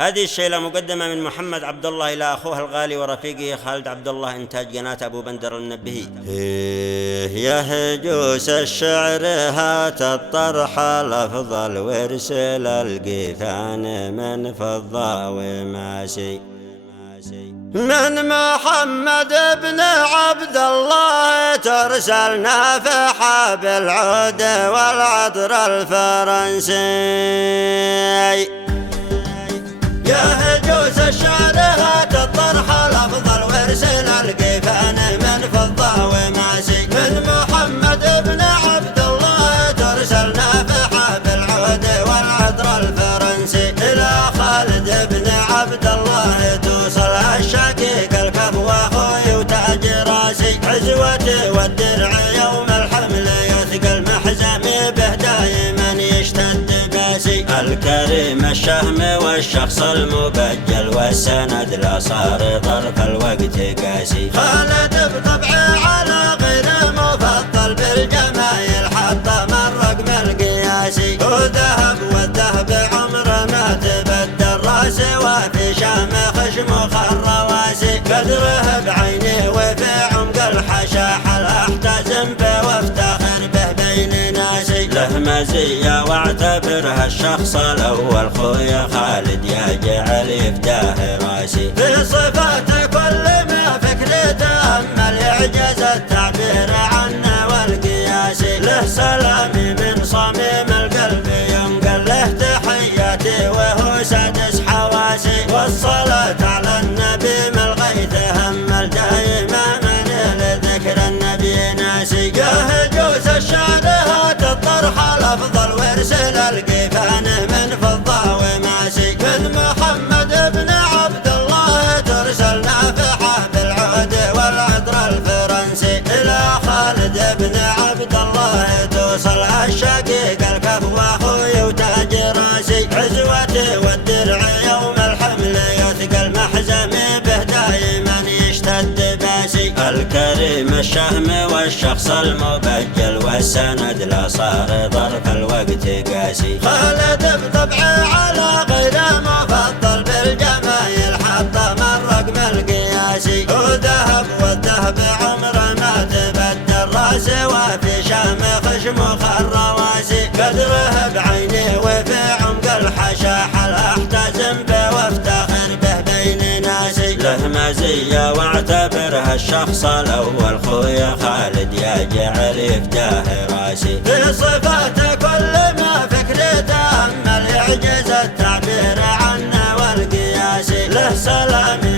هذه الشيلة مقدمة من محمد عبد الله إلى أخوه الغالي ورفيقه خالد عبد الله، إنتاج قناة أبو بندر النبهي. يا هجوس الشعر هات الطرح الأفضل وارسل القيثان من فضة وماسي، من محمد بن عبد الله ترسل نافحة بالعود والعطر الفرنسي. يا هجوس الشعر هات الطرح الأفضل وارسل القيفان من فضة وماسي، من محمد بن عبد الله ترسل نافحة بالعود والعطر الفرنسي، إلى خالد بن عبد الله توصل الشقيق الكف واخوي وتاج راسي، عزوتي والدرع يوم الحمل يثقل محزمي به دايما يشتد باسي، الكريم الشهم والشخص المبجل والسند لا صار ظرف الوقت قاسي، خالد بطبعه على غير مفضل بالجمايل حتى من رقم القياسي، وذهب والذهب عمره ما تبدل راسي، وفي شام خشم خرواسي، قدره بعينه وفي عمق الحشاح احتزم به وافتخر به بين ناسي، له مزيه واعتبرها الشخص الاول خويا خالد يا جعل يفداه راسي، في صفات كل ما فكري تامل يعجز التعبير عنه والقياسي، له سلامي من صميم القلب ينقل له تحياتي وهو سادس حواسي، والصلاة على النبي من الغيث همل دائما من لذكر النبي ناسي، يا هجوس الشعر هات الطرح الأفضل وارسل القيفان من فضة وماسي، من محمد بن عبد الله ترسل نافحة بالعود والعطر الفرنسي، إلى خالد بن عبد الله توصل الشقيق الكف واخوي وتاج راسي، عزوتي والدرع يوم الحمل يثقل محزمي به دايما يشتد باسي، الكريم الشهم والشخص المبجل والسند لا صار ظرف الوقت قاسي، خالد بطبعه على غير مفضل بالجمايل حتى من رقم القياسي، وذهب والذهب عمره ما تبدل راسي، وفي شام خشم خرواسي، قدره بعينه وفي عمق الحشاح احتزم به وافتخر به بين ناسي، له مزيه واعتبرها الشخص الاول خويا خالد يا جعل يفداه راسي، في صفات كل ما فكري تامل يعجز التعبير عنه والقياسي، له سلامي